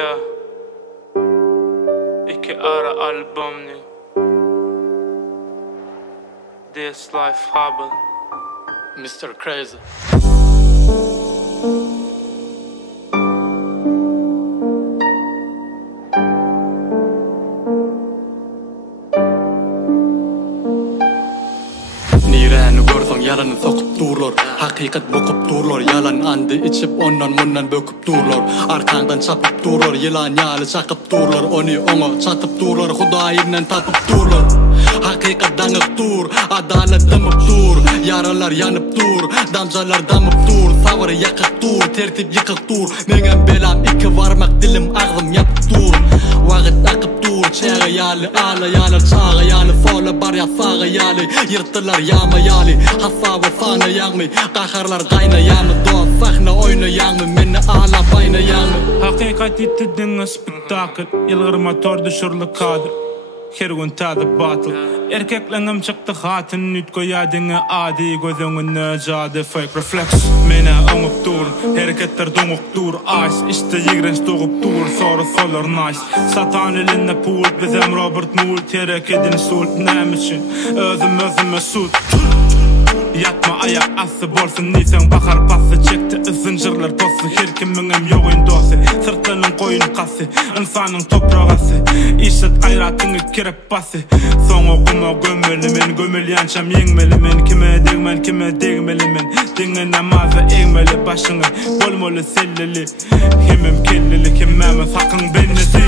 Ja. Ikke ara album nu. This life hubble. Mr. Crazy. Nirani görsöň yalanı sokup durlar. Hakikat bokup durlar. Yalan andy içip ondan mundan böküp durlar. Arkandan çapıp durlar. Yılan yalı çakıp durlar. Onu oňa çatyp durlar. Hudaýynyň tapyp durlar. Hakikat daňyp dur. Adalet dymyp dur. Yaralar yanıp dur. Damjalar damyp dur. Sabır yakyp dur. Tertip yıkyp dur. Meňem belam iki barmak dilim agzym yapyp dur. Wagt akyp dur. Çaga ýaly ala ýalar çaga ýaly fola bar ýasaga ýaly ýyrtylar ýama ýaly hasaba sana ýagmy gaharlar gaýnaýamy dost sahna oýnaýamy meni ala baýnaýamy Hakikat itdiň spektakl ýylgyrma tor düşürli kadr her gün tadı batıl erkekleňim çykdy hatyn ütgoýadyňy ady gözüňe jady fake reflex meni oňup dur hereketler doňup dur aýs işte ýigrenç dogup dur soru solar nice satan eline pul bizem Robert Mull terek edin sult nämişin özüme sut Yatma ayak asy bolsun niseň bakar pasy çekdi zincirler tosy her kimiňem ýogyn dosy sırtanyň koyun kasy insanyň topragasy işit aýratyny kirip basy soň okuma gömeli men gömelýänçam ýeňmeli men kime degmeli men diňe namaza eňmeli başyňy bolmaly selleli hemem kelleli hemmem sakyň bennesi